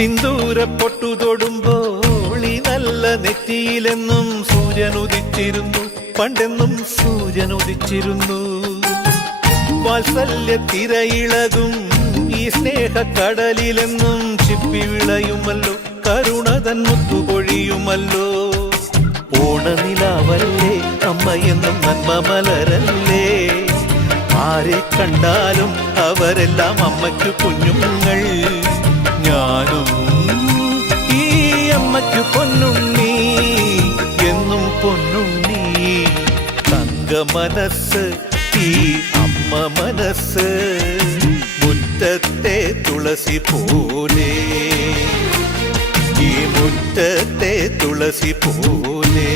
സിന്ദൂര പൊട്ടു തൊടുമ്പോൾ ഈ നല്ല നെറ്റിയിലെന്നും സൂര്യൻ ഉദിച്ചിരുന്നു, പണ്ടെന്നും സൂര്യൻ ഉദിച്ചിരുന്നു. വാത്സല്യ തിരയിളകും ഈ സ്നേഹക്കടലിലെന്നും ചിപ്പി വിളയുമല്ലോ, കരുണതൻ മുത്തുപൊഴിയുമല്ലോ. ഓണനിലാവല്ലേ അമ്മയെന്നും നന്മ മലരല്ലേ, ആരെ കണ്ടാലും അവരെല്ലാം അമ്മയ്ക്കു കുഞ്ഞുങ്ങൾ. ഞാനും ഈ അമ്മയ്ക്കു പൊന്നുണ്ണി, എന്നും പൊന്നുണ്ണി. തങ്ക മനസ്സ് ഈ അമ്മ മനസ്സ്, മുറ്റത്തെ തുളസി പോലെ, ഈ മുറ്റത്തെ തുളസി പോലെ.